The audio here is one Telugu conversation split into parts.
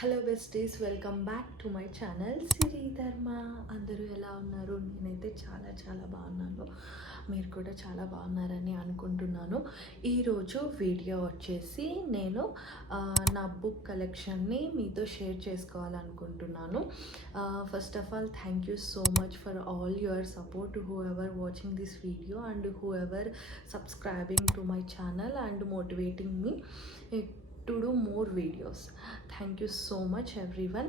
Hello besties, welcome back to my channel Siri Dharma. అందరూ ఎలా ఉన్నారు? నేనైతే చాలా చాలా బాగున్నాను. మీరు కూడా చాలా బాగున్నారని అనుకుంటున్నాను. ఈరోజు వీడియో వచ్చేసి నేను నా బుక్ కలెక్షన్ని మీతో షేర్ చేసుకోవాలనుకుంటున్నాను. First of all, thank you so much for all your support, who ever watching this video and who ever subscribing to my channel and motivating me to do more videos. Thank you so much everyone.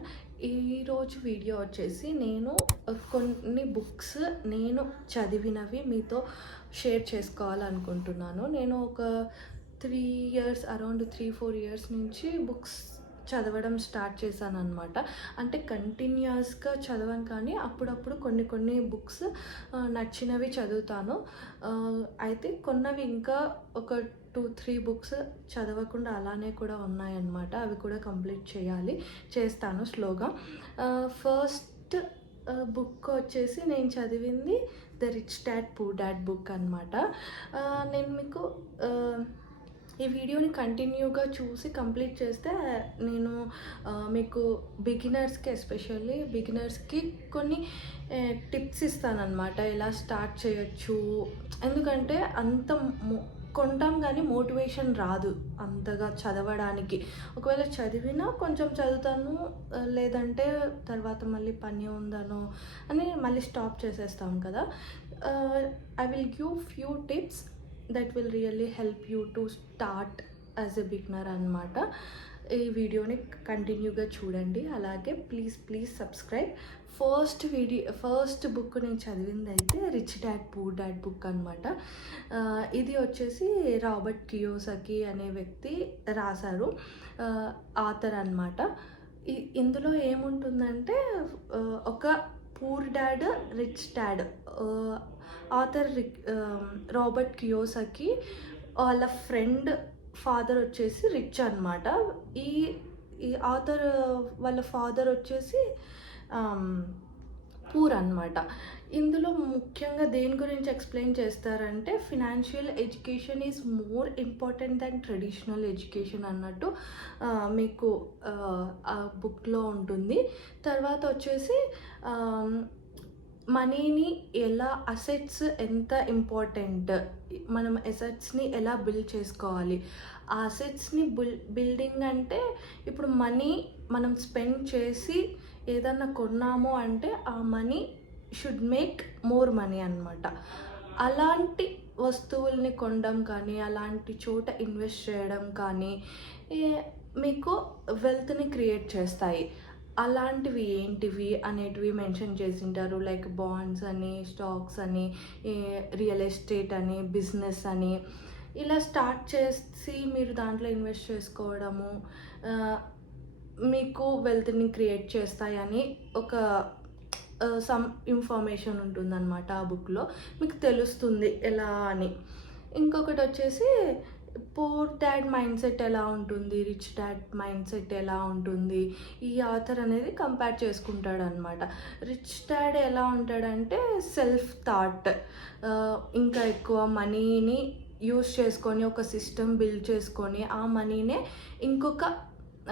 ఈరోజు వీడియో వచ్చేసి నేను కొన్ని బుక్స్ నేను చదివినవి మీతో షేర్ చేసుకోవాలనుకుంటున్నాను. నేను ఒక అరౌండ్ 3-4 ఇయర్స్ నుంచి బుక్స్ చదవడం స్టార్ట్ చేశాను అనమాట. అంటే కంటిన్యూస్గా చదవను, కానీ అప్పుడప్పుడు కొన్ని బుక్స్ నచ్చినవి చదువుతాను. అయితే కొన్నవి ఇంకా ఒక 2-3 బుక్స్ చదవకుండా అలానే కూడా ఉన్నాయన్నమాట. అవి కూడా కంప్లీట్ చేస్తాను స్లోగా. ఫస్ట్ బుక్ వచ్చేసి నేను చదివింది the rich dad poor dad book అనమాట. నేను మీకు ఈ వీడియోని కంటిన్యూగా చూసి కంప్లీట్ చేస్తే నేను మీకు బిగినర్స్కి, ఎస్పెషల్లీ బిగినర్స్కి కొన్ని టిప్స్ ఇస్తానన్నమాట, ఎలా స్టార్ట్ చేయొచ్చు. ఎందుకంటే కొంటాం కానీ మోటివేషన్ రాదు అంతగా చదవడానికి. ఒకవేళ చదివినా కొంచెం చదువుతాను, లేదంటే తర్వాత మళ్ళీ పని ఉందనో అని మళ్ళీ స్టాప్ చేసేస్తాం కదా. I will give few tips that will really help you to start as a beginner అనమాట. ఈ వీడియోని కంటిన్యూగా చూడండి. అలాగే ప్లీజ్ సబ్స్క్రైబ్. ఫస్ట్ బుక్ నేను చదివింది అయితే rich dad poor dad book అనమాట. ఇది వచ్చేసి రాబర్ట్ కియోసాకి అనే వ్యక్తి రాశారు, ఆథర్ అనమాట. ఇందులో ఏముంటుందంటే ఒక poor dad, rich dad, author Robert Kiyosaki వాళ్ళ ఫ్రెండ్ ఫాదర్ వచ్చేసి రిచ్ అనమాట. ఈ ఆథర్ వాళ్ళ ఫాదర్ వచ్చేసి పూర్ అనమాట. ఇందులో ముఖ్యంగా దేని గురించి ఎక్స్ప్లెయిన్ చేస్తారంటే financial education is more important than traditional education అన్నట్టు మీకు ఆ బుక్లో ఉంటుంది. తర్వాత వచ్చేసి మనీని ఎలా, అసెట్స్ ఎంత ఇంపార్టెంట్, మనం అసెట్స్ని ఎలా బిల్డ్ చేసుకోవాలి. ఆ అసెట్స్ని బిల్డింగ్ అంటే ఇప్పుడు మనీ మనం స్పెండ్ చేసి ఏదన్నా కొన్నాము అంటే ఆ money should make more money అన్నమాట. అలాంటి వస్తువుల్ని కొనడం కానీ, అలాంటి చోట ఇన్వెస్ట్ చేయడం కానీ మీకు వెల్త్ని క్రియేట్ చేస్తాయి. అలాంటివి ఏంటివి అనేటివి మెన్షన్ చేసింటారు. లైక్ బాండ్స్ అని, స్టాక్స్ అని, రియల్ ఎస్టేట్ అని, బిజినెస్ అని. ఇలా స్టార్ట్ చేసి మీరు దాంట్లో ఇన్వెస్ట్ చేసుకోవడము మీకు వెల్త్ని క్రియేట్ చేస్తాయని ఒక సమ్ ఇన్ఫర్మేషన్ ఉంటుందన్నమాట ఆ బుక్లో. మీకు తెలుస్తుంది ఎలా అని. ఇంకొకటి వచ్చేసి పూర్ డాడ్ మైండ్ సెట్ ఎలా ఉంటుంది, రిచ్ డాడ్ మైండ్ సెట్ ఎలా ఉంటుంది, ఈ ఆథర్ అనేది కంపేర్ చేసుకుంటాడు అనమాట. రిచ్ డాడ్ ఎలా ఉంటాడంటే సెల్ఫ్ థాట్, ఇంకా ఎక్కువ మనీని యూస్ చేసుకొని ఒక సిస్టమ్ బిల్డ్ చేసుకొని ఆ మనీనే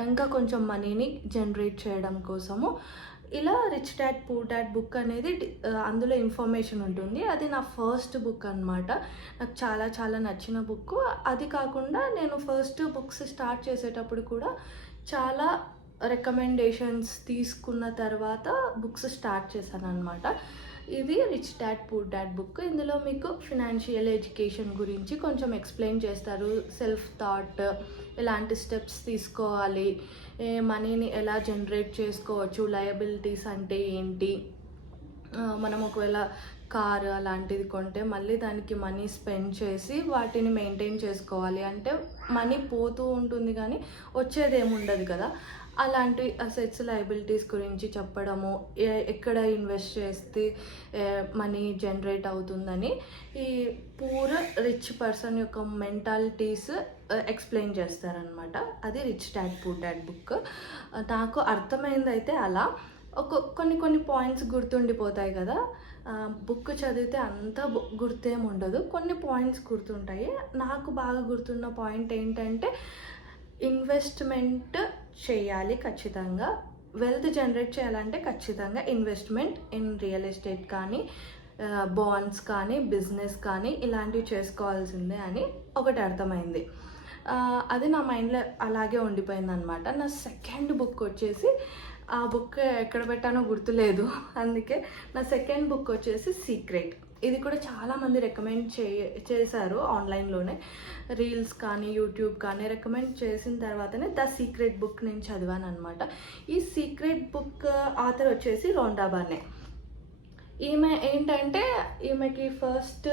ఇంకా కొంచెం మనీని జనరేట్ చేయడం కోసము ఇలా rich dad poor dad book అనేది అందులో ఇన్ఫర్మేషన్ ఉంటుంది. అది నా ఫస్ట్ బుక్ అనమాట. నాకు చాలా చాలా నచ్చిన బుక్. అది కాకుండా నేను ఫస్ట్ బుక్స్ స్టార్ట్ చేసేటప్పుడు కూడా చాలా రికమెండేషన్స్ తీసుకున్న తర్వాత బుక్స్ స్టార్ట్ చేశాను అనమాట. ఇది rich dad poor dad book. ఇందులో మీకు ఫినాన్షియల్ ఎడ్యుకేషన్ గురించి కొంచెం ఎక్స్ప్లెయిన్ చేస్తారు. సెల్ఫ్ థాట్, ఎలాంటి స్టెప్స్ తీసుకోవాలి, మనీని ఎలా జనరేట్ చేసుకోవచ్చు, లయబిలిటీస్ అంటే ఏంటి, మనం ఒకవేళ కారు అలాంటిది కొంటే మళ్ళీ దానికి మనీ స్పెండ్ చేసి వాటిని మెయింటైన్ చేసుకోవాలి. అంటే మనీ పోతూ ఉంటుంది కానీ వచ్చేది ఏముండదు కదా. అలాంటి అసెట్స్, లయబిలిటీస్ గురించి చెప్పడము, ఎక్కడ ఇన్వెస్ట్ చేస్తే మనీ జనరేట్ అవుతుందని ఈ పూర్ రిచ్ పర్సన్ యొక్క మెంటాలిటీస్ ఎక్స్ప్లెయిన్ చేస్తారనమాట. అది rich dad poor dad book. నాకు అర్థమైందైతే అలా. కొన్ని పాయింట్స్ గుర్తుండిపోతాయి కదా. బుక్ చదివితే అంతా గుర్తేమి ఉండదు, కొన్ని పాయింట్స్ గుర్తుంటాయి. నాకు బాగా గుర్తున్న పాయింట్ ఏంటంటే ఇన్వెస్ట్మెంట్ చేయాలి ఖచ్చితంగా. వెల్త్ జనరేట్ చేయాలంటే ఖచ్చితంగా ఇన్వెస్ట్మెంట్ ఇన్ రియల్ ఎస్టేట్ కానీ, బాండ్స్ కానీ, బిజినెస్ కానీ ఇలాంటివి చేసుకోవాల్సిందే అని ఒకటి అర్థమైంది. అది నా మైండ్లో అలాగే ఉండిపోయిందనమాట. నా సెకండ్ బుక్ వచ్చేసి, ఆ బుక్ ఎక్కడ పెట్టానో గుర్తులేదు, అందుకే నా సెకండ్ బుక్ వచ్చేసి సీక్రెట్. ఇది కూడా చాలామంది రికమెండ్ చేశారు ఆన్లైన్లోనే, రీల్స్ కానీ యూట్యూబ్ కానీ రికమెండ్ చేసిన తర్వాతనే ద సీక్రెట్ బుక్ నేను చదివాను అనమాట. ఈ సీక్రెట్ బుక్ ఆథర్ వచ్చేసి రొండా బర్నే. ఈమె ఏంటంటే, ఈమెకి ఫస్ట్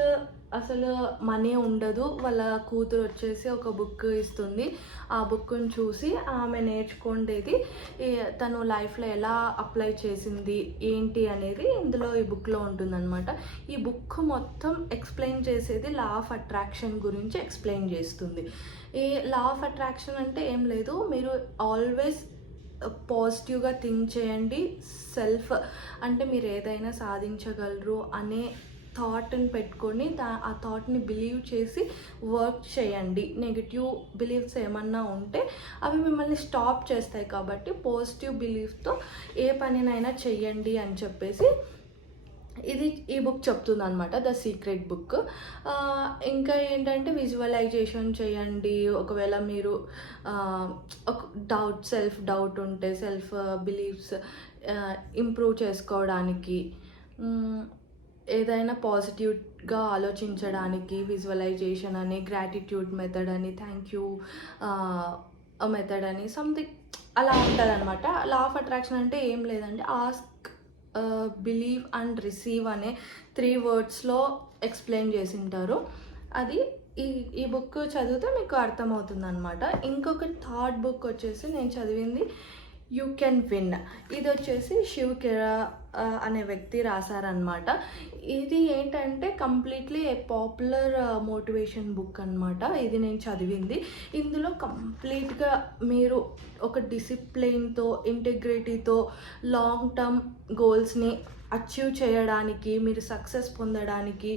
అసలు మనీ ఉండదు. వాళ్ళ కూతురు వచ్చేసి ఒక బుక్ ఇస్తుంది. ఆ బుక్ని చూసి ఆమె నేర్చుకునేది, తను లైఫ్లో ఎలా అప్లై చేసింది ఏంటి అనేది ఇందులో ఈ బుక్లో ఉంటుందన్నమాట. ఈ బుక్ మొత్తం ఎక్స్ప్లెయిన్ చేసేది లా ఆఫ్ అట్రాక్షన్ గురించి ఎక్స్ప్లెయిన్ చేస్తుంది. ఈ లా ఆఫ్ అట్రాక్షన్ అంటే ఏం లేదు, మీరు ఆల్వేస్ పాజిటివ్గా థింక్ చేయండి. సెల్ఫ్ అంటే మీరు ఏదైనా సాధించగలరు అనే థాట్ని పెట్టుకొని ఆ థాట్ని బిలీవ్ చేసి వర్క్ చేయండి. నెగిటివ్ బిలీఫ్స్ ఏమన్నా ఉంటే అవి మిమ్మల్ని స్టాప్ చేస్తాయి. కాబట్టి పాజిటివ్ బిలీఫ్తో ఏ పనినైనా చెయ్యండి అని చెప్పేసి ఈ బుక్ చెప్తుంది అనమాట, ద సీక్రెట్ బుక్. ఇంకా ఏంటంటే విజువలైజేషన్ చేయండి. ఒకవేళ మీరు ఒక సెల్ఫ్ డౌట్ ఉంటే, సెల్ఫ్ బిలీఫ్స్ ఇంప్రూవ్ చేసుకోవడానికి, ఏదైనా పాజిటివ్గా ఆలోచించడానికి విజువలైజేషన్ అని, గ్రాటిట్యూడ్ మెథడ్ అని, థ్యాంక్ యూ మెథడ్ అని, సంథింగ్ అలా ఉంటుంది అనమాట. లా ఆఫ్ అట్రాక్షన్ అంటే ఏం లేదండి, ఆస్క్, బిలీవ్ అండ్ రిసీవ్ అనే 3 wordsలో ఎక్స్ప్లెయిన్ చేసి ఉంటారు. అది ఈ బుక్ చదివితే మీకు అర్థమవుతుంది అనమాట. ఇంకొక థర్డ్ బుక్ వచ్చేసి నేను చదివింది యూ కెన్ విన్. ఇది వచ్చేసి శివ్ కెరా అనే వ్యక్తి రాశారనమాట. ఇది ఏంటంటే completely a popular motivation book అనమాట. ఇది నేను చదివింది. ఇందులో కంప్లీట్గా మీరు ఒక డిసిప్లిన్తో, ఇంటిగ్రిటీతో లాంగ్ టర్మ్ గోల్స్ని అచీవ్ చేయడానికి, మీరు సక్సెస్ పొందడానికి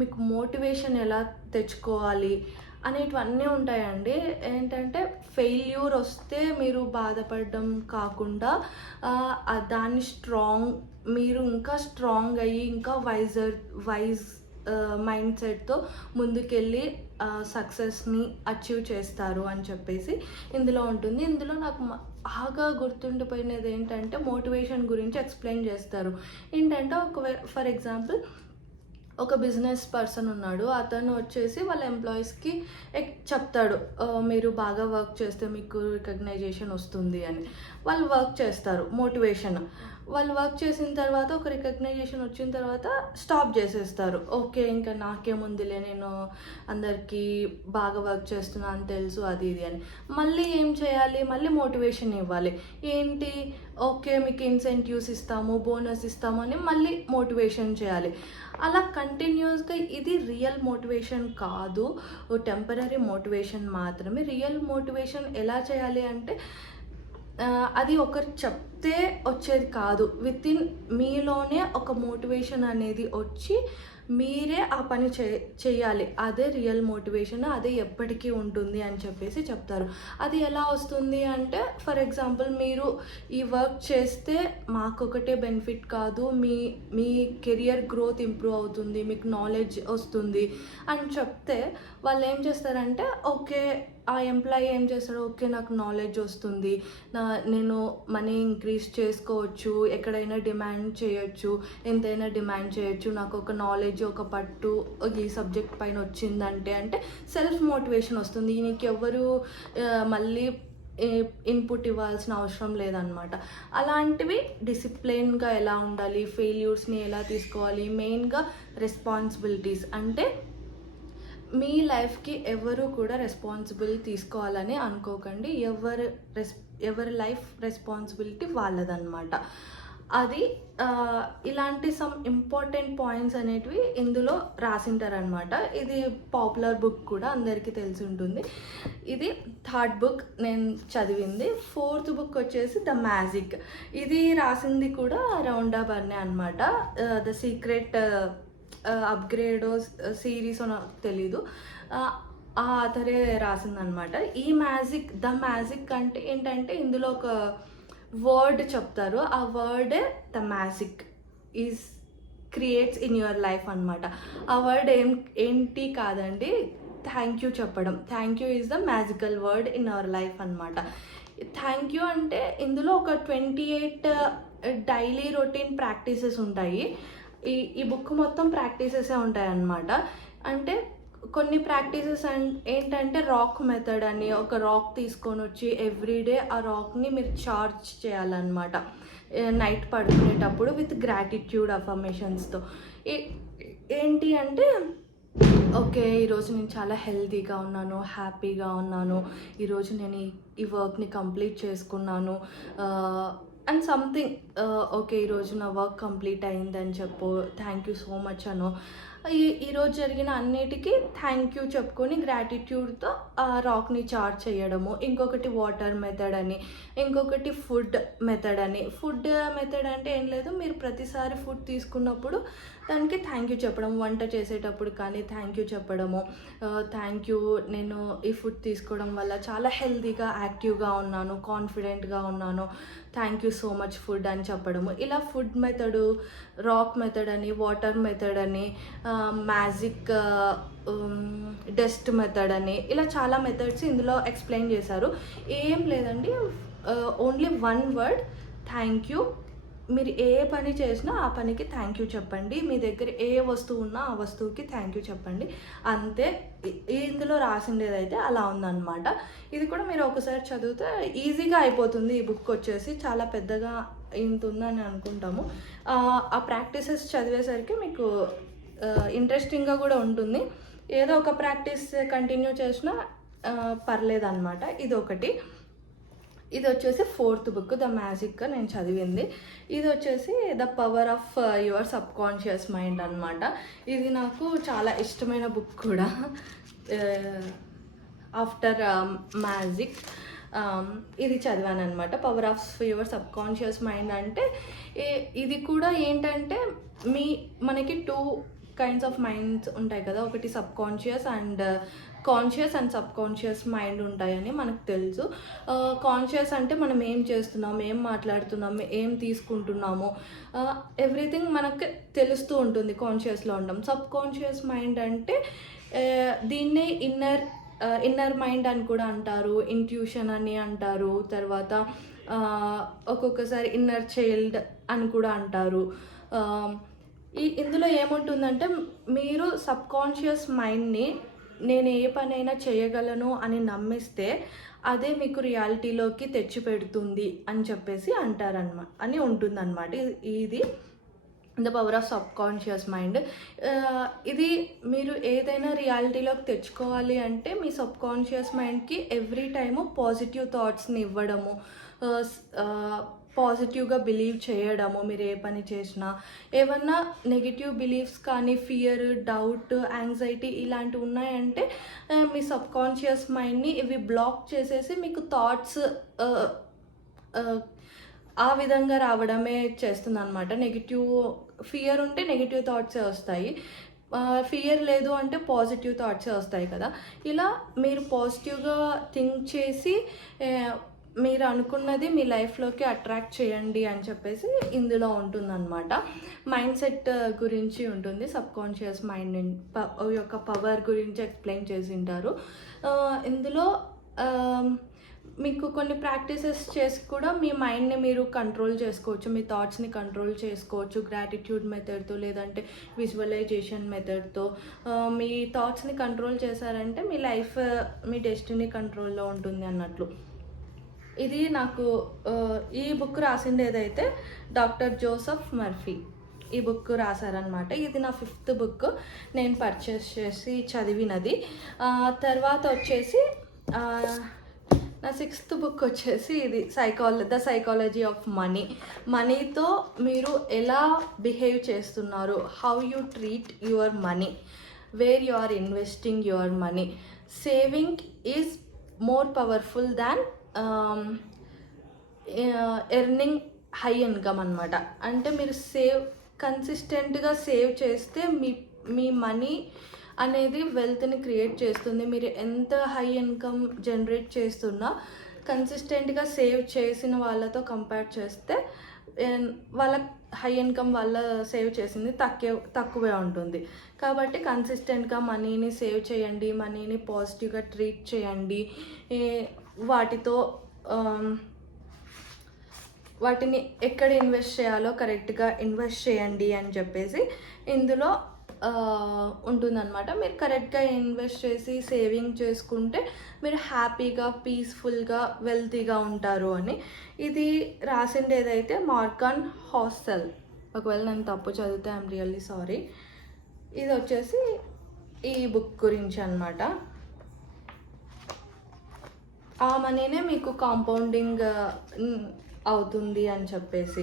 మీకు మోటివేషన్ ఎలా తెచ్చుకోవాలి అనేటివన్నీ ఉంటాయండి. ఏంటంటే ఫెయిల్యూర్ వస్తే మీరు బాధపడడం కాకుండా దాన్ని మీరు ఇంకా స్ట్రాంగ్ అయ్యి ఇంకా వైజ్ మైండ్ సెట్తో ముందుకెళ్ళి సక్సెస్ని అచీవ్ చేస్తారు అని చెప్పేసి ఇందులో ఉంటుంది. ఇందులో నాకు బాగా గుర్తుండిపోయినది ఏంటంటే మోటివేషన్ గురించి ఎక్స్ప్లెయిన్ చేస్తారు. ఏంటంటే ఫర్ ఎగ్జాంపుల్ ఒక బిజినెస్ పర్సన్ ఉన్నాడు. అతను వచ్చేసి వాళ్ళ ఎంప్లాయీస్కి చెప్తాడు, మీరు బాగా వర్క్ చేస్తే మీకు రికగ్నైజేషన్ వస్తుంది అని. వాళ్ళు వర్క్ చేస్తారు, మోటివేషన్. వాళ్ళు వర్క్ చేసిన తర్వాత ఒక రికగ్నైజేషన్ వచ్చిన తర్వాత స్టాప్ చేసేస్తారు. ఓకే, ఇంకా నాకేముందిలే, నేను అందరికీ బాగా వర్క్ చేస్తున్నా అని తెలుసు, అది ఇది అని. మళ్ళీ ఏం చేయాలి, మళ్ళీ మోటివేషన్ ఇవ్వాలి. ఏంటి, ఓకే మీకు ఇన్సెంటివ్స్ ఇస్తాము, బోనస్ ఇస్తాము అని మళ్ళీ మోటివేషన్ చేయాలి. అలా కంటిన్యూస్గా. ఇది రియల్ మోటివేషన్ కాదు, టెంపరరీ మోటివేషన్ మాత్రమే. రియల్ మోటివేషన్ ఎలా చేయాలి అంటే, అది ఒకరు చెప్తే వచ్చేది కాదు. వితిన్ మీలోనే ఒక మోటివేషన్ అనేది వచ్చి మీరే ఆ పని చేయాలి. అదే రియల్ మోటివేషన్, అదే ఎప్పటికీ ఉంటుంది అని చెప్పేసి చెప్తారు. అది ఎలా వస్తుంది అంటే, ఫర్ ఎగ్జాంపుల్ మీరు ఈ వర్క్ చేస్తే మాకొకటే బెనిఫిట్ కాదు, మీ కెరియర్ గ్రోత్ ఇంప్రూవ్ అవుతుంది, మీకు నాలెడ్జ్ వస్తుంది అని చెప్తే వాళ్ళు ఏం చేస్తారంటే, ఓకే ఆ ఎంప్లాయీ ఏం చేస్తాడు, ఓకే నాకు నాలెడ్జ్ వస్తుంది, నేను మనీ ఇంక్రీజ్ చేసుకోవచ్చు, ఎక్కడైనా డిమాండ్ చేయొచ్చు, ఎంతైనా డిమాండ్ చేయొచ్చు, నాకు ఒక నాలెడ్జ్, ఒక పట్టు ఈ సబ్జెక్ట్ పైన వచ్చిందంటే సెల్ఫ్ మోటివేషన్ వస్తుంది. నీకు ఎవరు మళ్ళీ ఇన్పుట్ ఇవ్వాల్సిన అవసరం లేదనమాట. అలాంటివి డిసిప్లిన్గా ఎలా ఉండాలి, ఫెయిల్యూర్స్ని ఎలా తీసుకోవాలి, మెయిన్గా రెస్పాన్సిబిలిటీస్. అంటే మీ లైఫ్కి ఎవరు కూడా రెస్పాన్సిబుల్ తీసుకోవాలని అనుకోకండి. ఎవరి లైఫ్ రెస్పాన్సిబిలిటీ వాళ్ళదన్నమాట. అది ఇలాంటి సమ్ ఇంపార్టెంట్ పాయింట్స్ అనేటివి ఇందులో రాసింటారనమాట. ఇది పాపులర్ బుక్ కూడా, అందరికీ తెలిసి ఉంటుంది. ఇది థర్డ్ బుక్ నేను చదివింది. ఫోర్త్ బుక్ వచ్చేసి ద మ్యాజిక్. ఇది రాసింది కూడా రొండా బర్నే అనమాట. ద సీక్రెట్ అప్గ్రేడ్ సిరీస్ నాకు తెలీదు. ఆ ఆథరే రాసిందనమాట. ద మ్యాజిక్ అంటే ఏంటంటే ఇందులో ఒక వర్డ్ చెప్తారు. ఆ వర్డే the magic is creates in your life అనమాట. ఆ వర్డ్ ఏంటి కాదండి, థ్యాంక్ యూ చెప్పడం. Thank you is the magical word in our life అనమాట. థ్యాంక్ యూ అంటే ఇందులో ఒక 28 డైలీ రొటీన్ ప్రాక్టీసెస్ ఉంటాయి. ఈ బుక్ మొత్తం ప్రాక్టీసెసే ఉంటాయి అన్నమాట. అంటే కొన్ని ప్రాక్టీసెస్ ఏంటంటే రాక్ మెథడ్ అని, ఒక రాక్ తీసుకొని వచ్చి ఎవ్రీడే ఆ రాక్ని మీరు చార్జ్ చేయాలన్నమాట నైట్ పడుకునేటప్పుడు విత్ గ్రాటిట్యూడ్ అఫర్మేషన్స్తో. ఏంటి అంటే ఓకే, ఈరోజు నేను చాలా హెల్తీగా ఉన్నాను, హ్యాపీగా ఉన్నాను, ఈరోజు నేను ఈ వర్క్ని కంప్లీట్ చేసుకున్నాను అండ్ సంథింగ్. ఓకే, ఈరోజు నా వర్క్ కంప్లీట్ అయిందని చెప్పు, థ్యాంక్ యూ సో మచ్ అను. ఈరోజు జరిగిన అన్నిటికీ థ్యాంక్ యూ చెప్పుకొని గ్రాటిట్యూడ్తో ఆ రాక్ని చార్జ్ చేయడము. ఇంకొకటి వాటర్ మెథడ్ అని, ఇంకొకటి ఫుడ్ మెథడ్ అని. ఫుడ్ మెథడ్ అంటే ఏం లేదు, మీరు ప్రతిసారి ఫుడ్ తీసుకున్నప్పుడు దానికి థ్యాంక్ యూ చెప్పడం. వంట చేసేటప్పుడు కానీ థ్యాంక్ యూ చెప్పడము. థ్యాంక్ యూ, నేను ఈ ఫుడ్ తీసుకోవడం వల్ల చాలా హెల్తీగా యాక్టివ్గా ఉన్నాను, కాన్ఫిడెంట్గా ఉన్నాను, thank you so much food అని చెప్పడము. ఇలా ఫుడ్ మెథడు, రాక్ మెథడ్ అని, వాటర్ మెథడ్ అని, మ్యాజిక్ డస్ట్ మెథడ్ అని, ఇలా చాలా మెథడ్స్ ఇందులో ఎక్స్ప్లెయిన్ చేశారు. ఏం లేదండి, only one word thank you. మీరు ఏ పని చేసినా ఆ పనికి థ్యాంక్ యూ చెప్పండి. మీ దగ్గర ఏ వస్తువు ఉన్నా ఆ వస్తువుకి థ్యాంక్ యూ చెప్పండి, అంతే. ఇందులో రాసిండేదైతే అలా ఉందన్నమాట. ఇది కూడా మీరు ఒకసారి చదివితే ఈజీగా అయిపోతుంది. ఈ బుక్ వచ్చేసి చాలా పెద్దగా ఇంత ఉందని అనుకుంటాము. ఆ ప్రాక్టీసెస్ చదివేసరికి మీకు ఇంట్రెస్టింగ్గా కూడా ఉంటుంది. ఏదో ఒక ప్రాక్టీస్ కంటిన్యూ చేసినా పర్లేదన్నమాట. ఇది ఒకటి. ఇది వచ్చేసి 4th బుక్, ద మ్యాజిక్ నేను చదివింది. ఇది వచ్చేసి the power of your sub conscious mind అనమాట. ఇది నాకు చాలా ఇష్టమైన బుక్ కూడా ఆఫ్టర్ మ్యాజిక్. ఇది చదివాను అనమాట. Power of your sub conscious mind అంటే ఇది కూడా ఏంటంటే మనకి 2 కైండ్స్ ఆఫ్ మైండ్స్ ఉంటాయి కదా. ఒకటి sub conscious and conscious and sub conscious mind ఉంటాయని మనకు తెలుసు. కాన్షియస్ అంటే మనం ఏం చేస్తున్నాము, ఏం మాట్లాడుతున్నాము, ఏం తీసుకుంటున్నాము, ఎవ్రీథింగ్ మనకు తెలుస్తూ ఉంటుంది, కాన్షియస్లో ఉంటాం. సబ్ కాన్షియస్ మైండ్ అంటే దీన్నే ఇన్నర్ మైండ్ అని కూడా అంటారు, ఇంట్యూషన్ అని అంటారు, తర్వాత ఒక్కొక్కసారి ఇన్నర్ చైల్డ్ అని కూడా అంటారు. ఇందులో ఏముంటుందంటే మీరు సబ్ కాన్షియస్ మైండ్ని నేను ఏ పనైనా చేయగలను అని నమ్మిస్తే అదే మీకు రియాలిటీలోకి తెచ్చిపెడుతుంది అని చెప్పేసి అని ఉంటుందన్నమాట. ఇది the power of sub conscious mind. ఇది మీరు ఏదైనా రియాలిటీలోకి తెచ్చుకోవాలి అంటే మీ సబ్ కాన్షియస్ మైండ్కి ఎవ్రీ టైము పాజిటివ్ థాట్స్ని ఇవ్వడము, పాజిటివ్గా బిలీవ్ చేయడము. మీరు ఏ పని చేసినా ఏమన్నా నెగిటివ్ బిలీఫ్స్ కానీ, ఫియర్, డౌట్, యాంగ్జైటీ ఇలాంటివి ఉన్నాయంటే మీ సబ్ కాన్షియస్ మైండ్ని ఇవి బ్లాక్ చేసేసి మీకు థాట్స్ ఆ విధంగా రావడమే చేస్తుంది అనమాట. ఫియర్ ఉంటే నెగిటివ్ థాట్సే వస్తాయి, ఫియర్ లేదు అంటే పాజిటివ్ థాట్సే వస్తాయి కదా. ఇలా మీరు పాజిటివ్గా థింక్ చేసి మీరు అనుకున్నది మీ లైఫ్లోకి అట్రాక్ట్ చేయండి అని చెప్పేసి ఇందులో ఉంటుందన్నమాట. మైండ్ సెట్ గురించి ఉంటుంది, సబ్ కాన్షియస్ మైండ్ యొక్క పవర్ గురించి ఎక్స్ప్లెయిన్ చేసి ఉంటారు. ఇందులో మీకు కొన్ని ప్రాక్టీసెస్ చేసి కూడా మీ మైండ్ని మీరు కంట్రోల్ చేసుకోవచ్చు, మీ థాట్స్ని కంట్రోల్ చేసుకోవచ్చు. గ్రాటిట్యూడ్ మెథడ్తో లేదంటే విజువలైజేషన్ మెథడ్తో మీ థాట్స్ని కంట్రోల్ చేశారంటే మీ లైఫ్, మీ డెస్టినీ కంట్రోల్లో ఉంటుంది అన్నట్లు. ఇది నాకు ఈ బుక్ రాసిండేదైతే డాక్టర్ జోసెఫ్ మర్ఫీ ఈ బుక్ రాశారనమాట. ఇది నా 5th బుక్ నేను పర్చేస్ చేసి చదివినది. తర్వాత వచ్చేసి నా 6th బుక్ వచ్చేసి ఇది ద సైకాలజీ ఆఫ్ మనీ. మనీతో మీరు ఎలా బిహేవ్ చేస్తున్నారు, how you treat your money, where you are investing your money. Saving is more powerful than earning high income అనమాట. అంటే మీరు కన్సిస్టెంట్గా సేవ్ చేస్తే మీ మనీ అనేది వెల్త్ని క్రియేట్ చేస్తుంది. మీరు ఎంత హై ఇన్కమ్ జనరేట్ చేస్తున్నా కన్సిస్టెంట్గా సేవ్ చేసిన వాళ్ళతో కంపేర్ చేస్తే వాళ్ళ హై ఇన్కమ్ వాళ్ళ సేవ్ చేసింది తక్కువే ఉంటుంది. కాబట్టి కన్సిస్టెంట్గా మనీని సేవ్ చేయండి, మనీని పాజిటివ్గా ట్రీట్ చేయండి, వాటితో వాటిని ఎక్కడ ఇన్వెస్ట్ చేయాలో కరెక్ట్గా ఇన్వెస్ట్ చేయండి అని చెప్పేసి ఇందులో ఉంటుందన్నమాట. మీరు కరెక్ట్గా ఇన్వెస్ట్ చేసి సేవింగ్ చేసుకుంటే మీరు హ్యాపీగా పీస్ఫుల్గా వెల్తీగా ఉంటారు అని. ఇది రాసింది ఏదైతే మార్గాన్ హౌసెల్. ఒకవేళ నేను తప్పు చదివితే ఐఎమ్ రియల్లీ సారీ. ఇది వచ్చేసి ఈ బుక్ గురించి అనమాట. ఆ మనీనే మీకు కాంపౌండింగ్ అవుతుంది అని చెప్పేసి.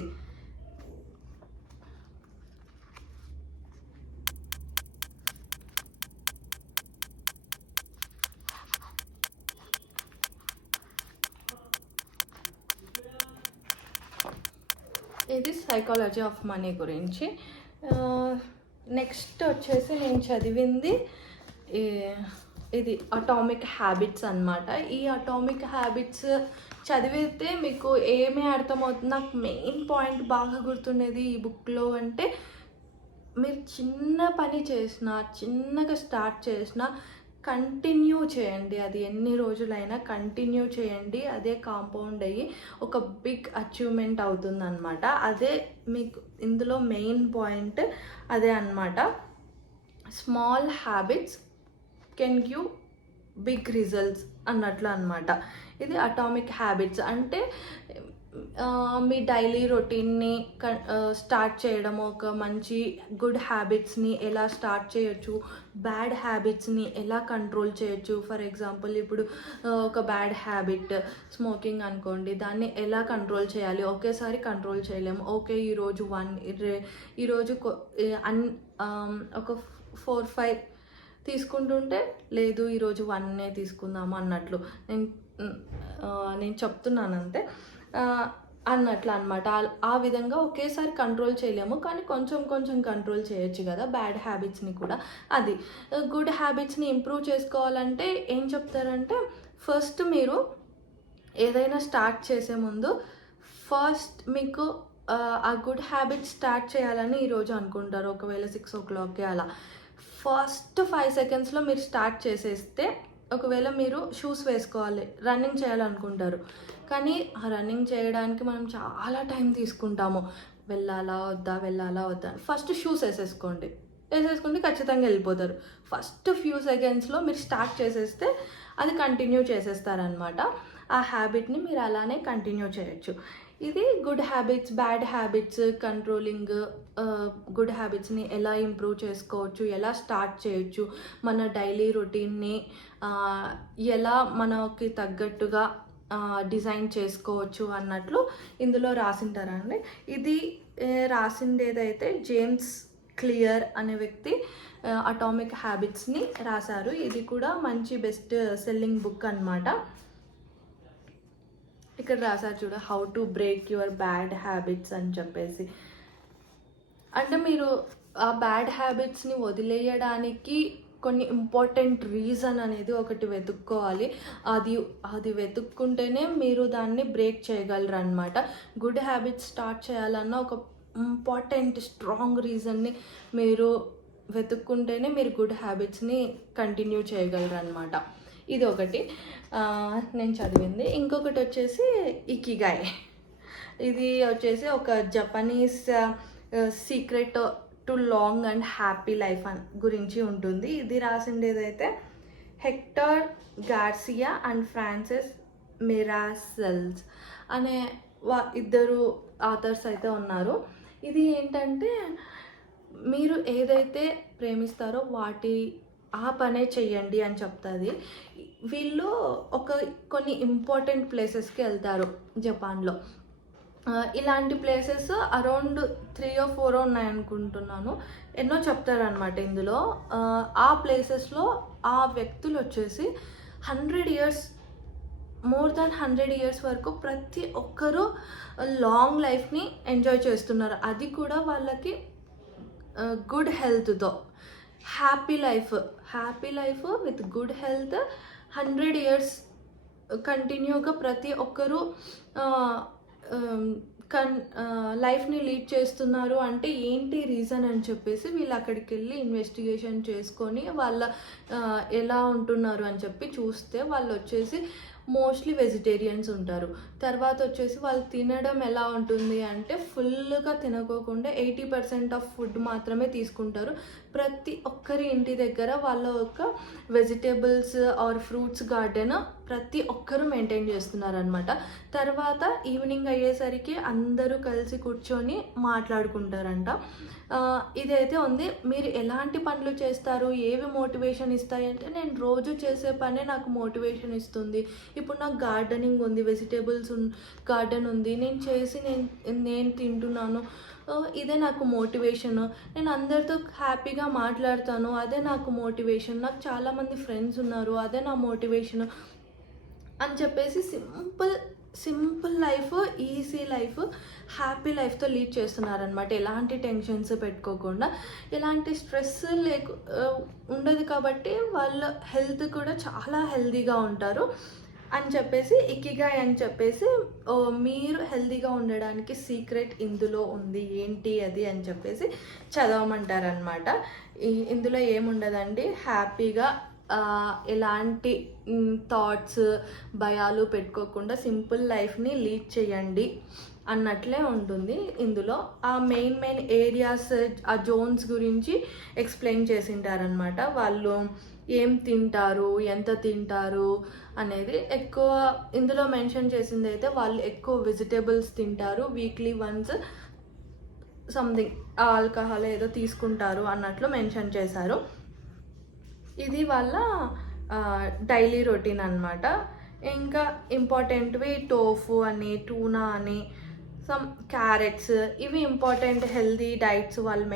ఇది సైకాలజీ ఆఫ్ మనీ గురించి. నెక్స్ట్ వచ్చేసి నేను చదివింది ఇది అటామిక్ హ్యాబిట్స్ అన్నమాట. ఈ అటామిక్ హ్యాబిట్స్ చదివితే మీకు ఏమీ అర్థమవుతుంది. నాకు మెయిన్ పాయింట్ బాగా గుర్తుండేది ఈ బుక్లో అంటే, మీరు చిన్న పని చేసినా, చిన్నగా స్టార్ట్ చేసినా కంటిన్యూ చేయండి. అది ఎన్ని రోజులైనా కంటిన్యూ చేయండి. అదే కాంపౌండ్ అయ్యి ఒక బిగ్ అచీవ్మెంట్ అవుతుందన్నమాట. అదే మీకు ఇందులో మెయిన్ పాయింట్ అదే అన్నమాట. Small habits can give big results అన్నట్లు అనమాట. ఇది అటామిక్ హ్యాబిట్స్ అంటే మీ డైలీ రొటీన్ని స్టార్ట్ చేయడం, ఒక మంచి గుడ్ హ్యాబిట్స్ని ఎలా స్టార్ట్ చేయొచ్చు, బ్యాడ్ హ్యాబిట్స్ని ఎలా కంట్రోల్ చేయొచ్చు. ఫర్ ఎగ్జాంపుల్ ఇప్పుడు ఒక బ్యాడ్ హ్యాబిట్ స్మోకింగ్ అనుకోండి, దాన్ని ఎలా కంట్రోల్ చేయాలి. ఒకేసారి కంట్రోల్ చేయలేము. ఓకే ఈరోజు ఒక 4-5 తీసుకుంటుంటే లేదు ఈరోజు 1 తీసుకుందాము అన్నట్లు నేను చెప్తున్నాను అంతే అన్నట్లు అనమాట. ఆ విధంగా ఒకేసారి కంట్రోల్ చేయలేము, కానీ కొంచెం కొంచెం కంట్రోల్ చేయొచ్చు కదా బ్యాడ్ హ్యాబిట్స్ని కూడా. అది గుడ్ హ్యాబిట్స్ని ఇంప్రూవ్ చేసుకోవాలంటే ఏం చెప్తారంటే, ఫస్ట్ మీరు ఏదైనా స్టార్ట్ చేసే ముందు ఫస్ట్ మీకు ఆ గుడ్ హ్యాబిట్ స్టార్ట్ చేయాలని ఈరోజు అనుకుంటారు. ఒకవేళ 6 o'clock అలా ఫస్ట్ 5 secondsలో మీరు స్టార్ట్ చేసేస్తే, ఒకవేళ మీరు షూస్ వేసుకోవాలి, రన్నింగ్ చేయాలనుకుంటారు, కానీ ఆ రన్నింగ్ చేయడానికి మనం చాలా టైం తీసుకుంటాము. వెళ్ళాలా వద్దా ఫస్ట్ షూస్ వేసేసుకుంటే ఖచ్చితంగా వెళ్ళిపోతారు. ఫస్ట్ ఫ్యూ సెకండ్స్లో మీరు స్టార్ట్ చేసేస్తే అది కంటిన్యూ చేసేస్తారనమాట. ఆ హ్యాబిట్ని మీరు అలానే కంటిన్యూ చేయొచ్చు. ఇది good habits, bad habits controlling, good హ్యాబిట్స్ని ఎలా ఇంప్రూవ్ చేసుకోవచ్చు, ఎలా స్టార్ట్ చేయొచ్చు, మన డైలీ రొటీన్ని ఎలా మనకి తగ్గట్టుగా డిజైన్ చేసుకోవచ్చు అన్నట్లు ఇందులో రాసింటారండి. ఇది రాసింది ఏదైతే జేమ్స్ క్లియర్ అనే వ్యక్తి అటామిక్ హ్యాబిట్స్ని రాశారు. ఇది కూడా మంచి బెస్ట్ సెల్లింగ్ బుక్ అన్నమాట. ఇక్కడ రాశారు చూడ, how to break your bad habits అని చెప్పేసి. అంటే మీరు ఆ బ్యాడ్ హ్యాబిట్స్ని వదిలేయడానికి కొన్ని ఇంపార్టెంట్ రీజన్ అనేది ఒకటి వెతుక్కోవాలి. అది వెతుక్కుంటేనే మీరు దాన్ని బ్రేక్ చేయగలరు అనమాట. గుడ్ హ్యాబిట్స్ స్టార్ట్ చేయాలన్న ఒక ఇంపార్టెంట్ స్ట్రాంగ్ రీజన్ని మీరు వెతుక్కుంటేనే మీరు గుడ్ హ్యాబిట్స్ని కంటిన్యూ చేయగలరు అనమాట. ఇది ఒకటి నేను చదివింది. ఇంకొకటి వచ్చేసి ఇకిగాయ్. ఇది వచ్చేసి ఒక Japanese secret to long and happy life గురించి ఉంటుంది. ఇది రాసిండేదైతే హెక్టర్ గార్సియా అండ్ ఫ్రాన్సిస్ మిరాసెల్స్ అనే ఇద్దరు ఆథర్స్ అయితే ఉన్నారు. ఇది ఏంటంటే, మీరు ఏదైతే ప్రేమిస్తారో ఆ పనే చెయ్యండి అని చెప్తుంది. వీళ్ళు కొన్ని ఇంపార్టెంట్ ప్లేసెస్కి వెళ్తారు జపాన్లో. ఇలాంటి ప్లేసెస్ అరౌండ్ 3 or 4 ఉన్నాయనుకుంటున్నాను. ఎన్నో చెప్తారనమాట ఇందులో. ఆ ప్లేసెస్లో ఆ వ్యక్తులు వచ్చేసి 100 years, మోర్ దాన్ 100 years వరకు ప్రతి ఒక్కరూ లాంగ్ లైఫ్ని ఎంజాయ్ చేస్తున్నారు. అది కూడా వాళ్ళకి గుడ్ హెల్త్తో. Happy life with good health 100 years కంటిన్యూగా ప్రతి ఒక్కరూ లైఫ్ని లీడ్ చేస్తున్నారు అంటే ఏంటి రీజన్ అని చెప్పేసి వీళ్ళు అక్కడికి వెళ్ళి ఇన్వెస్టిగేషన్ చేసుకొని వాళ్ళ ఎలా ఉంటున్నారు అని చెప్పి చూస్తే వాళ్ళు వచ్చేసి మోస్ట్లీ వెజిటేరియన్స్ ఉంటారు. తర్వాత వచ్చేసి వాళ్ళు తినడం ఎలా ఉంటుంది అంటే ఫుల్గా తినకోకుండా 80% ఆఫ్ ఫుడ్ మాత్రమే తీసుకుంటారు. ప్రతి ఒక్కరి ఇంటి దగ్గర వాళ్ళ ఒక వెజిటేబుల్స్ ఆర్ ఫ్రూట్స్ గార్డెన్ ప్రతి ఒక్కరు మెయింటైన్ చేస్తున్నారనమాట. తర్వాత ఈవినింగ్ అయ్యేసరికి అందరూ కలిసి కూర్చొని మాట్లాడుకుంటారంట. ఇదైతే ఉంది. మీరు ఎలాంటి పనులు చేస్తారు, ఏవి మోటివేషన్ ఇస్తాయి అంటే నేను రోజు చేసే పనే నాకు మోటివేషన్ ఇస్తుంది. ఇప్పుడు నాకు గార్డెనింగ్ ఉంది, వెజిటేబుల్స్ గార్డెన్ ఉంది, నేను చేసి నేను తింటున్నాను, ఇదే నాకు మోటివేషన్. నేను అందరితో హ్యాపీగా మాట్లాడతాను, అదే నాకు మోటివేషన్. నాకు చాలామంది ఫ్రెండ్స్ ఉన్నారు, అదే నా మోటివేషన్ అని చెప్పేసి simple life, easy life, happy లైఫ్తో లీడ్ చేస్తున్నారనమాట. ఎలాంటి టెన్షన్స్ పెట్టుకోకుండా, ఎలాంటి స్ట్రెస్ ఉండదు కాబట్టి వాళ్ళ హెల్త్ కూడా చాలా హెల్తీగా ఉంటారు అని చెప్పేసి ఇకిగాయ్ అని చెప్పేసి మీరు హెల్తీగా ఉండడానికి సీక్రెట్ ఇందులో ఉంది, ఏంటి అది అని చెప్పేసి చదవమంటారనమాట. ఇందులో ఏముండదండి, హ్యాపీగా ఎలాంటి థాట్స్ భయాలు పెట్టుకోకుండా సింపుల్ లైఫ్ని లీడ్ చేయండి అన్నట్లే ఉంటుంది. ఇందులో ఆ మెయిన్ ఏరియాస్, ఆ జోన్స్ గురించి ఎక్స్ప్లెయిన్ చేసింటారనమాట. వాళ్ళు ఏం తింటారు, ఎంత తింటారు అనేది ఎక్కువ ఇందులో మెన్షన్ చేసింది అయితే వాళ్ళు ఎక్కువ వెజిటేబుల్స్ తింటారు, వీక్లీ వన్స్ సంథింగ్ ఆల్కహాల్ ఏదో తీసుకుంటారు అన్నట్లు మెన్షన్ చేశారు. ఇది వాళ్ళ డైలీ రొటీన్ అనమాట. ఇంకా ఇంపార్టెంట్వి టోఫు అని, టూనా అని, సమ్ క్యారెట్స్, ఇవి ఇంపార్టెంట్ హెల్తీ డైట్స్ వాళ్ళు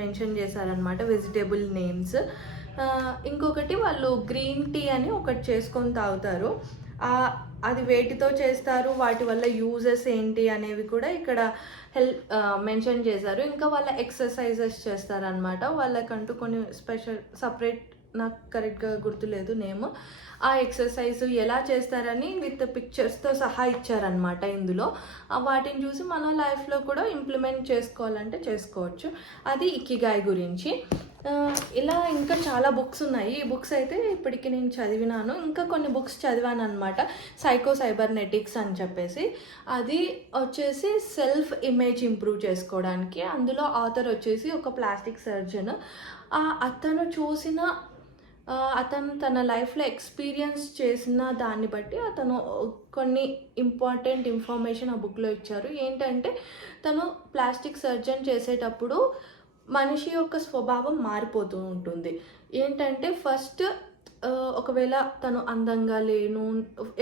మెన్షన్ చేశారనమాట, వెజిటేబుల్ నేమ్స్. ఇంకొకటి వాళ్ళు గ్రీన్ టీ అని ఒకటి చేసుకొని తాగుతారు. అది వేటితో చేస్తారు, వాటి వల్ల యూజెస్ ఏంటి అనేవి కూడా ఇక్కడ మెన్షన్ చేశారు. ఇంకా వాళ్ళ ఎక్సర్సైజెస్ చేస్తారనమాట. వాళ్ళకంటూ కొన్ని సపరేట్, నాకు కరెక్ట్గా గుర్తులేదు నేమ్. ఆ ఎక్సర్సైజ్ ఎలా చేస్తారని విత్ పిక్చర్స్తో సహా ఇచ్చారనమాట ఇందులో. వాటిని చూసి మన లైఫ్లో కూడా ఇంప్లిమెంట్ చేసుకోవాలంటే చేసుకోవచ్చు. అది ఇకిగాయ్ గురించి. ఇలా ఇంకా చాలా బుక్స్ ఉన్నాయి. ఈ బుక్స్ అయితే ఇప్పటికి నేను చదివినాను, ఇంకా కొన్ని బుక్స్ చదివాను అనమాట. సైకో సైబర్నెటిక్స్ అని చెప్పేసి, అది వచ్చేసి సెల్ఫ్ ఇమేజ్ ఇంప్రూవ్ చేసుకోవడానికి. అందులో ఆథర్ వచ్చేసి ఒక ప్లాస్టిక్ సర్జన్. అతను తన లైఫ్లో ఎక్స్పీరియన్స్ చేసిన దాన్ని బట్టి అతను కొన్ని ఇంపార్టెంట్ ఇన్ఫర్మేషన్ ఆ బుక్లో ఇచ్చారు. ఏంటంటే తను ప్లాస్టిక్ సర్జన్ చేసేటప్పుడు మనిషి యొక్క స్వభావం మారిపోతూ ఉంటుంది. ఏంటంటే ఫస్ట్ ఒకవేళ తను అందంగా లేను,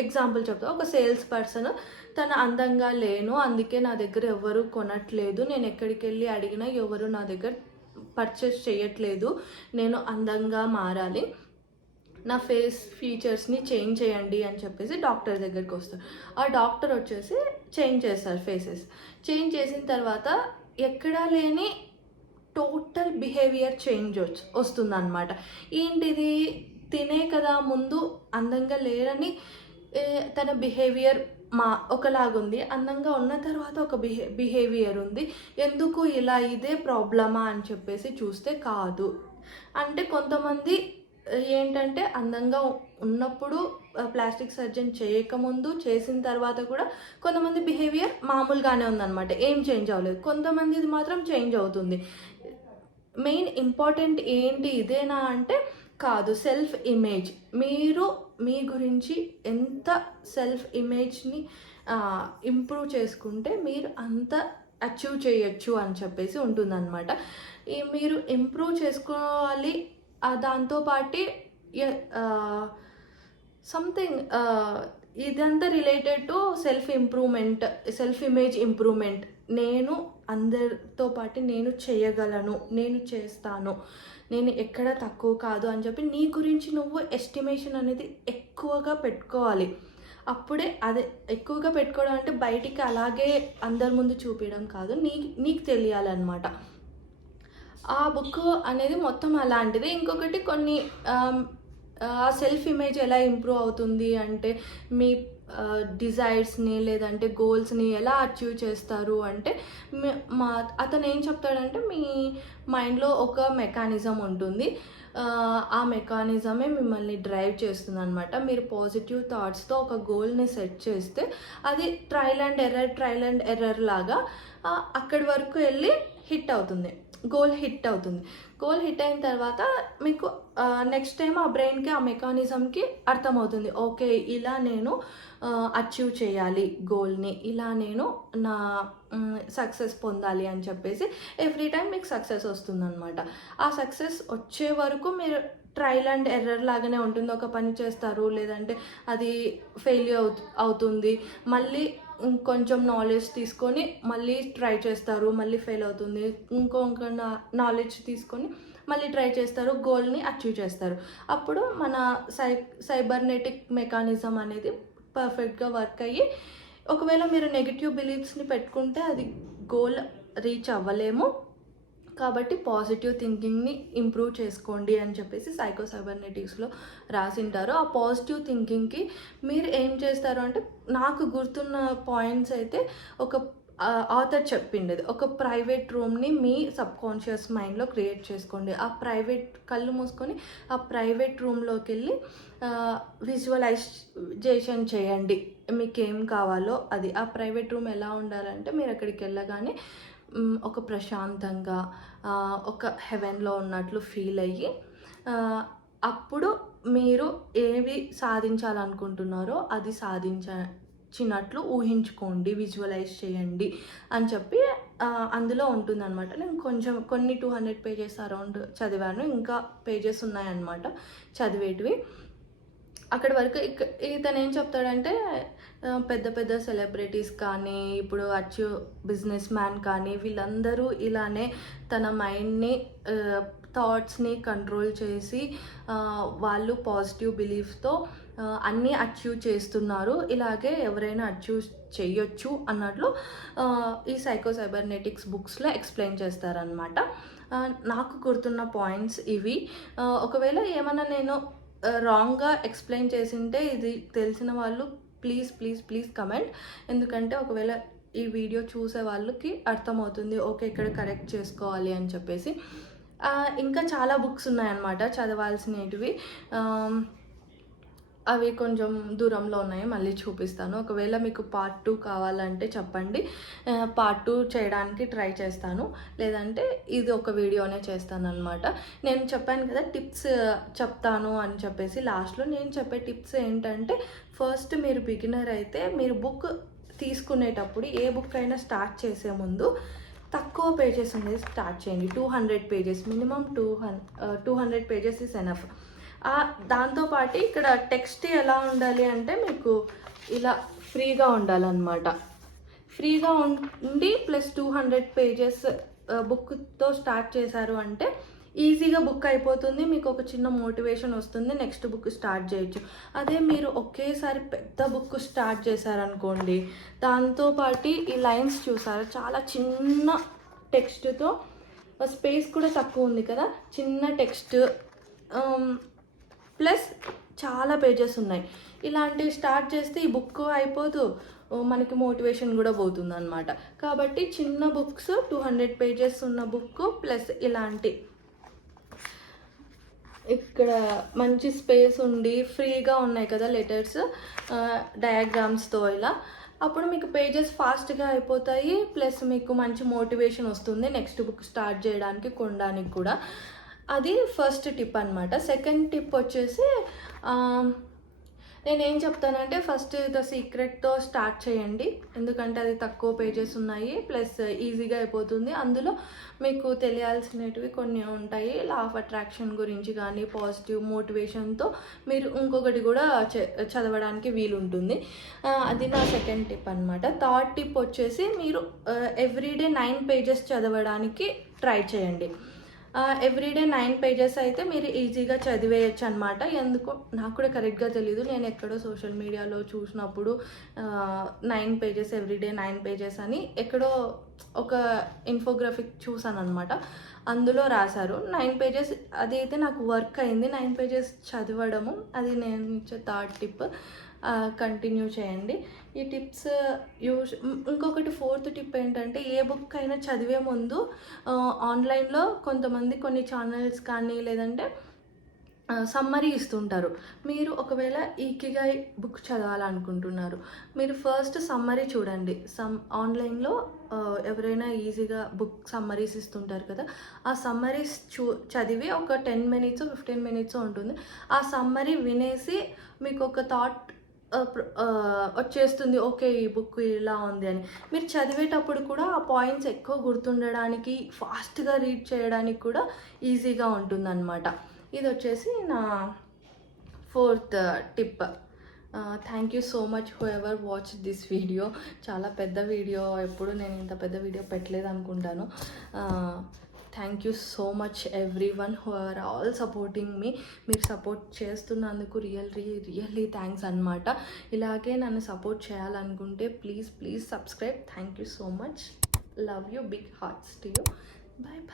ఎగ్జాంపుల్ చెప్తా, ఒక సేల్స్ పర్సన్ తను అందంగా లేను, అందుకే నా దగ్గర ఎవరు కొనట్లేదు, నేను ఎక్కడికి వెళ్ళి అడిగినా ఎవరు నా దగ్గర పర్చేస్ చేయట్లేదు, నేను అందంగా మారాలి, నా ఫేస్ ఫీచర్స్ని చేంజ్ చేయండి అని చెప్పేసి డాక్టర్ దగ్గరికి వస్తారు. ఆ డాక్టర్ వచ్చేసి చేంజ్ చేస్తారు ఫేసెస్. చేంజ్ చేసిన తర్వాత ఎక్కడా లేని టోటల్ బిహేవియర్ చేంజ్ వస్తుందన్నమాట. ఏంటిది, తినే కదా ముందు అందంగా లేరని తన బిహేవియర్ ఒకలాగుంది, అందంగా ఉన్న తర్వాత ఒక బిహేవియర్ ఉంది, ఎందుకు ఇలా, ఇదే ప్రాబ్లమా అని చెప్పేసి చూస్తే కాదు. అంటే కొంతమంది ఏంటంటే అందంగా ఉన్నప్పుడు ప్లాస్టిక్ సర్జన్ చేయకముందు, చేసిన తర్వాత కూడా కొంతమంది బిహేవియర్ మామూలుగానే ఉందన్నమాట, ఏం చేంజ్ అవ్వలేదు. కొంతమందిది మాత్రం చేంజ్ అవుతుంది. మెయిన్ ఇంపార్టెంట్ ఏంటి, ఇదేనా అంటే కాదు, సెల్ఫ్ ఇమేజ్. మీరు మీ గురించి ఎంత సెల్ఫ్ ఇమేజ్ని ఇంప్రూవ్ చేసుకుంటే మీరు అంత అచీవ్ చేయొచ్చు అని చెప్పేసి ఉంటుందన్నమాట. మీరు ఇంప్రూవ్ చేసుకోవాలి, దాంతోపాటు సంథింగ్ ఇదంతా related to self improvement, self image improvement. నేను అందరితో పాటు నేను చేయగలను, నేను చేస్తాను, నేను ఎక్కడ తక్కువ కాదు అని చెప్పి నీ గురించి నువ్వు ఎస్టిమేషన్ అనేది ఎక్కువగా పెట్టుకోవాలి. అప్పుడే అదే ఎక్కువగా పెట్టుకోవడం అంటే బయటికి అలాగే అందరి ముందు చూపించడం కాదు, నీకు తెలియాలన్నమాట. ఆ బుక్ అనేది మొత్తం అలాంటిది. ఇంకొకటి కొన్ని సెల్ఫ్ ఇమేజ్ ఎలా ఇంప్రూవ్ అవుతుంది అంటే మీ డిజైర్స్ని లేదంటే గోల్స్ని ఎలా అచీవ్ చేస్తారు అంటే అతను ఏం చెప్తాడంటే మీ మైండ్లో ఒక మెకానిజం ఉంటుంది. ఆ మెకానిజమే మిమ్మల్ని డ్రైవ్ చేస్తుంది అనమాట. మీరు పాజిటివ్ థాట్స్తో ఒక గోల్ని సెట్ చేస్తే అది ట్రయల్ అండ్ ఎర్రర్ లాగా అక్కడి వరకు వెళ్ళి హిట్ అవుతుంది. గోల్ హిట్ అవుతుంది. గోల్ హిట్ అయిన తర్వాత మీకు నెక్స్ట్ టైం ఆ బ్రెయిన్కి ఆ మెకానిజంకి అర్థమవుతుంది. ఓకే, ఇలా నేను అచీవ్ చేయాలి గోల్ని, ఇలా నేను నా సక్సెస్ పొందాలి అని చెప్పేసి ఎవ్రీ టైం మీకు సక్సెస్ వస్తుందన్నమాట. ఆ సక్సెస్ వచ్చే వరకు మీరు ట్రయల్ అండ్ ఎర్రర్ లాగానే ఉంటుంది. ఒక పని చేస్తారు, లేదంటే అది ఫెయిల్యూర్ అవుతుంది, మళ్ళీ ఇంకొంచెం నాలెడ్జ్ తీసుకొని మళ్ళీ ట్రై చేస్తారు, మళ్ళీ ఫెయిల్ అవుతుంది, ఇంకొక నాలెడ్జ్ తీసుకొని మళ్ళీ ట్రై చేస్తారు, గోల్ని అచీవ్ చేస్తారు. అప్పుడు మన సైబర్నెటిక్ మెకానిజం అనేది పర్ఫెక్ట్గా వర్క్ అయ్యి, ఒకవేళ మీరు నెగిటివ్ బిలీఫ్స్ని పెట్టుకుంటే అది గోల్ రీచ్ అవ్వలేము. కాబట్టి పాజిటివ్ థింకింగ్ని ఇంప్రూవ్ చేసుకోండి అని చెప్పేసి సైబర్నెటిక్స్లో రాసింటారు. ఆ పాజిటివ్ థింకింగ్కి మీరు ఏం చేస్తారు అంటే, నాకు గుర్తున్న పాయింట్స్ అయితే ఒక ఆథర్ చెప్పిండేది, ఒక ప్రైవేట్ రూమ్ని మీ సబ్కాన్షియస్ మైండ్లో క్రియేట్ చేసుకోండి. ఆ ప్రైవేట్ కళ్ళు మూసుకొని ఆ ప్రైవేట్ రూమ్లోకి వెళ్ళి విజువలైజేషన్ చేయండి మీకు ఏం కావాలో అది. ఆ ప్రైవేట్ రూమ్ ఎలా ఉండాలంటే, మీరు అక్కడికి వెళ్ళగానే ఒక ప్రశాంతంగా ఒక హెవెన్లో ఉన్నట్లు ఫీల్ అయ్యి, అప్పుడు మీరు ఏవి సాధించాలనుకుంటున్నారో అది సాధించినట్లు ఊహించుకోండి, విజువలైజ్ చేయండి అని చెప్పి అందులో ఉంటుందన్నమాట. నేను కొన్ని 200 పేజెస్ అరౌండ్ చదివాను, ఇంకా పేజెస్ ఉన్నాయన్నమాట చదివేటివి. అక్కడి వరకు ఇతను ఏం చెప్తాడంటే, పెద్ద పెద్ద సెలబ్రిటీస్ కానీ, ఇప్పుడు బిజినెస్ మ్యాన్ కానీ, వీళ్ళందరూ ఇలానే తన మైండ్ని థాట్స్ని కంట్రోల్ చేసి వాళ్ళు పాజిటివ్ బిలీఫ్తో అన్నీ అచీవ్ చేస్తున్నారు. ఇలాగే ఎవరైనా అచీవ్ చేయొచ్చు అన్నట్లు ఈ సైబర్నెటిక్స్ బుక్స్లో ఎక్స్ప్లెయిన్ చేస్తారనమాట. నాకు గుర్తున్న పాయింట్స్ ఇవి. ఒకవేళ ఏమన్నా నేను రాంగ్గా ఎక్స్ప్లెయిన్ చేసింటే ఇది తెలిసిన వాళ్ళు ప్లీజ్ కమెంట్. ఎందుకంటే ఒకవేళ ఈ వీడియో చూసే వాళ్ళకి అర్థమవుతుంది, ఓకే ఇక్కడ కరెక్ట్ చేసుకోవాలి అని చెప్పేసి. ఇంకా చాలా బుక్స్ ఉన్నాయన్నమాట చదవాల్సినవి. అవి కొంచెం దూరంలో ఉన్నాయి, మళ్ళీ చూపిస్తాను. ఒకవేళ మీకు పార్ట్ 2 కావాలంటే చెప్పండి, పార్ట్ 2 చేయడానికి ట్రై చేస్తాను, లేదంటే ఇది ఒక వీడియోనే చేస్తాను అనమాట. నేను చెప్పాను కదా టిప్స్ చెప్తాను అని చెప్పేసి. లాస్ట్లో నేను చెప్పే టిప్స్ ఏంటంటే, ఫస్ట్ మీరు బిగినర్ అయితే మీరు బుక్ తీసుకునేటప్పుడు ఏ బుక్ అయినా స్టార్ట్ చేసే ముందు తక్కువ పేజెస్ అనేది స్టార్ట్ చేయండి. 200 pages, minimum 200 pages is enough. దాంతోపాటు ఇక్కడ టెక్స్ట్ ఎలా ఉండాలి అంటే, మీకు ఇలా ఫ్రీగా ఉండాలన్నమాట. ఫ్రీగా ఉండి ప్లస్ 200 పేజెస్ బుక్తో స్టార్ట్ చేశారు అంటే ఈజీగా బుక్ అయిపోతుంది, మీకు ఒక చిన్న మోటివేషన్ వస్తుంది, నెక్స్ట్ బుక్ స్టార్ట్ చేయొచ్చు. అదే మీరు ఒకేసారి పెద్ద బుక్ స్టార్ట్ చేశారనుకోండి, దాంతోపాటు ఈ లైన్స్ చూసారా, చాలా చిన్న టెక్స్ట్తో, స్పేస్ కూడా తక్కువ ఉంది కదా, చిన్న టెక్స్ట్ ప్లస్ చాలా పేజెస్ ఉన్నాయి. ఇలాంటివి స్టార్ట్ చేస్తే ఈ బుక్ అయిపోదు, మనకి మోటివేషన్ కూడా పోతుంది అనమాట. కాబట్టి చిన్న బుక్స్, 200 పేజెస్ ఉన్న బుక్ ప్లస్ ఇలాంటి ఇక్కడ మంచి స్పేస్ ఉండి ఫ్రీగా ఉన్నాయి కదా లెటర్స్, డయాగ్రామ్స్తో ఇలా, అప్పుడు మీకు పేజెస్ ఫాస్ట్గా అయిపోతాయి, ప్లస్ మీకు మంచి మోటివేషన్ వస్తుంది నెక్స్ట్ బుక్ స్టార్ట్ చేయడానికి, కొనడానికి కూడా. అది ఫస్ట్ టిప్ అనమాట. సెకండ్ టిప్ వచ్చేసి, నేనేం చెప్తానంటే, ఫస్ట్ ద సీక్రెట్తో స్టార్ట్ చేయండి, ఎందుకంటే అది తక్కువ పేజెస్ ఉన్నాయి, ప్లస్ ఈజీగా అయిపోతుంది. అందులో మీకు తెలియాల్సినవి కొన్ని ఉంటాయి, లా ఆఫ్ అట్రాక్షన్ గురించి కానీ, పాజిటివ్ మోటివేషన్తో మీరు ఇంకొకటి కూడా చదవడానికి వీలుంటుంది. అది నా సెకండ్ టిప్ అనమాట. థర్డ్ టిప్ వచ్చేసి, మీరు ఎవ్రీడే 9 పేజెస్ చదవడానికి ట్రై చేయండి. ఎవ్రీడే 9 పేజెస్ అయితే మీరు ఈజీగా చదివేయచ్చు అనమాట. ఎందుకో నాకు కూడా కరెక్ట్గా తెలీదు. నేను ఎక్కడో సోషల్ మీడియాలో చూసినప్పుడు 9 పేజెస్ ఎవ్రీడే 9 పేజెస్ అని ఎక్కడో ఒక ఇన్ఫోగ్రాఫిక్ చూసాను అనమాట. అందులో రాశారు 9 పేజెస్. అది అయితే నాకు వర్క్ అయింది. 9 పేజెస్ చదవడము, అది నేను ఇచ్చే థర్డ్ టిప్. కంటిన్యూ చేయండి ఈ టిప్స్ ఇంకొకటి ఫోర్త్ టిప్ ఏంటంటే, ఏ బుక్ అయినా చదివే ముందు ఆన్లైన్లో కొంతమంది కొన్ని ఛానల్స్ కానీ లేదంటే సమ్మరీ ఇస్తుంటారు. మీరు ఒకవేళ ఇకిగై బుక్ చదవాలనుకుంటున్నారు, మీరు ఫస్ట్ సమ్మరీ చూడండి. ఆన్లైన్లో ఎవరైనా ఈజీగా బుక్ సమ్మరీస్ ఇస్తుంటారు కదా, ఆ సమ్మరీస్ చదివి ఒక 10 మినిట్స్ 15 మినిట్స్ ఉంటుంది. ఆ సమ్మరీ వినేసి మీకు ఒక థాట్ వచ్చేస్తుంది, ఓకే ఈ బుక్ ఇలా ఉంది అని. మీరు చదివేటప్పుడు కూడా ఆ పాయింట్స్ ఎక్కువ గుర్తుండడానికి, ఫాస్ట్గా రీడ్ చేయడానికి కూడా ఈజీగా ఉంటుందన్నమాట. ఇది వచ్చేసి నా fourth tip. Thank you so much who ever watch this video. చాలా పెద్ద వీడియో, ఎప్పుడు నేను ఇంత పెద్ద వీడియో పెట్టలేదు అనుకుంటాను. Thank you so much everyone who are all supporting me. మీరు సపోర్ట్ చేస్తున్నందుకు రియల్లీ థ్యాంక్స్ అనమాట. ఇలాగే నన్ను సపోర్ట్ చేయాలనుకుంటే please subscribe. Thank you so much. Love you. Big hearts to you. Bye.